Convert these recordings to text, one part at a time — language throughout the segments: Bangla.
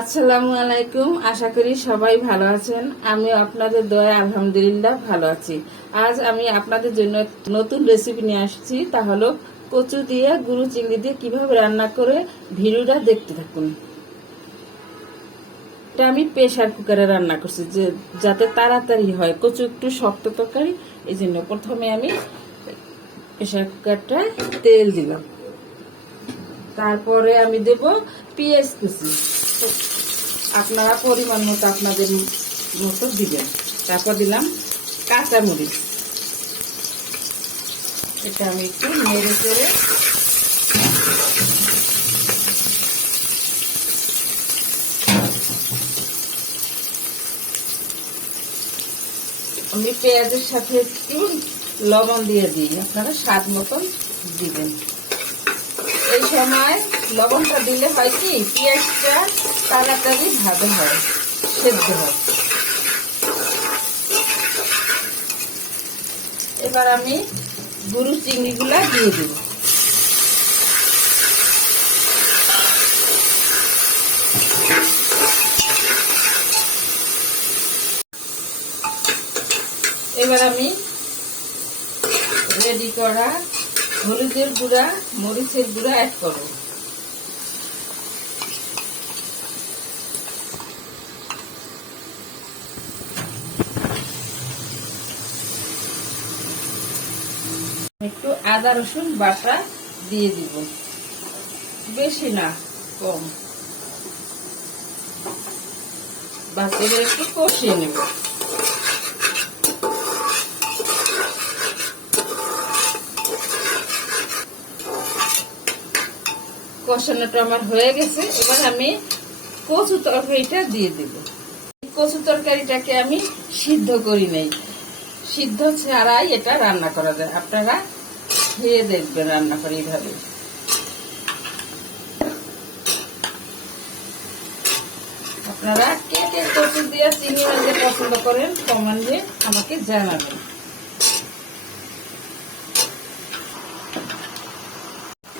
আসসালামু আলাইকুম। আশা করি সবাই ভালো আছেন। আমি আপনাদের দয়া আলহামদুলিল্লাহ ভালো আছি। আজ আমি আপনাদের জন্য নতুন রেসিপি নিয়ে আসছি, তা হলো কচু দিয়ে গুঁড়ো চিংড়ি দিয়ে কিভাবে রান্না করে ভিডিওটা দেখতে থাকুন। এটা আমি প্রেসার কুকারে রান্না করছি, যাতে তাড়াতাড়ি হয়। কচু একটু শক্ত তরকারি, এই জন্য প্রথমে আমি প্রেসার কুকারটা তেল দিলাম, তারপরে আমি দেব পেঁয়াজ কুচি, আপনারা পরিমাণ মতো আপনাদের মতো দিবেন। তারপর দিলাম কাঁচামরিচ, এটা আমি একটু নেড়ে চেড়ে আমি পেঁয়াজের সাথে একটু লবণ দিয়ে দিই, আপনারা স্বাদ মতন দিবেন। এই সময় লবণটা দিলে হয় কি, পেঁয়াজটা তাড়াতাড়ি ভাজা হয়, সেদ্ধ হয়। এবার আমি গুঁড়ো চিংড়িগুলা দিয়ে দিব। এবার আমি রেডি করা হলুদের গুঁড়া, মরিচের গুঁড়া অ্যাড করব। একটু আদা রসুন বাটা দিয়ে দিব, বেশি না, কম। বাস এবার একটু কষিয়ে নেব। কষানোটা আমার হয়ে গেছে। এবার আমি কচু তরকারিটা দিয়ে দিব। কচু তরকারিটাকে আমি সিদ্ধ করি নাই, সিদ্ধ ছাড়াই এটা রান্না করা যায়। আপনারা খেয়ে দেখবেন রান্না করে এইভাবে। আপনারা কে কে কচু দিয়ে চিংড়ি মাছ পছন্দ করেন কমেন্টে আমাকে জানাবেন।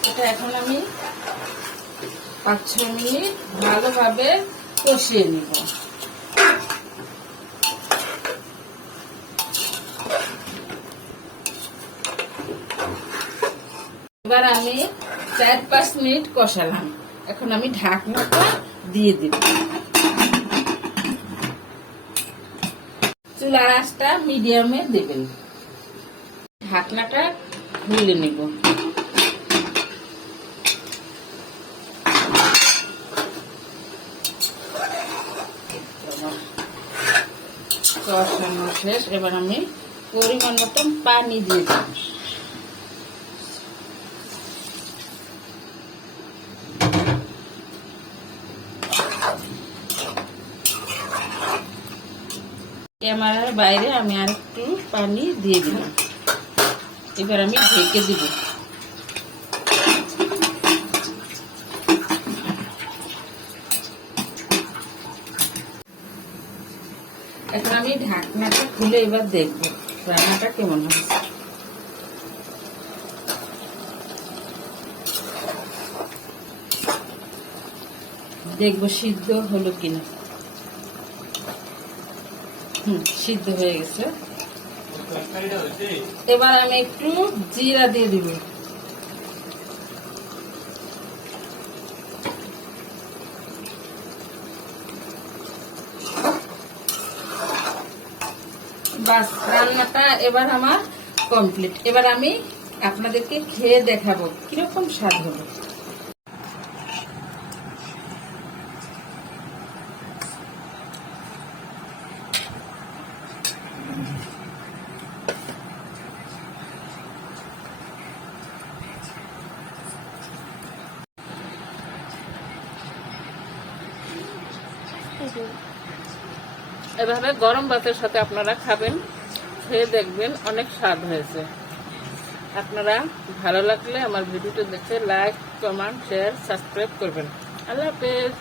এটা এখন আমি 5-6 মিনিট ভালোভাবে কষিয়ে নিব। এবার আমি 4-5 মিনিট কষালাম, এখন আমি ঢাকনাটা দিয়ে দিব। চুলার আঁচটা মিডিয়ামে দেবেন। ঢাকনাটা খুলে নিব। কষানো শেষ। এবার আমি পরিমাণ মতন পানি দিয়ে দিই। ক্যামেরার বাইরে আমি আর একটু পানি দিয়ে দিলাম। এবার আমি ঢেকে দিব। এখন আমি ঢাকনাটা খুলে এবার দেখবো রান্নাটা কেমন হয়েছে। দেখবো সিদ্ধ হলো কিনা। সিদ্ধ হয়ে গেছে। এবার আমি একটু জিরা দিয়ে দিব। বাস, রান্নাটা এবার আমার কমপ্লিট। এবার আমি আপনাদেরকে খেয়ে দেখাবো কিরকম স্বাদ হলো। এভাবে গরম ভাতের সাথে আপনারা খাবেন, খেয়ে দেখবেন অনেক স্বাদ হয়েছে। আপনারা ভালো লাগলে আমার ভিডিওটা দেখে লাইক, কমেন্ট, শেয়ার, সাবস্ক্রাইব করবেন। আল্লাহ হাফেজ।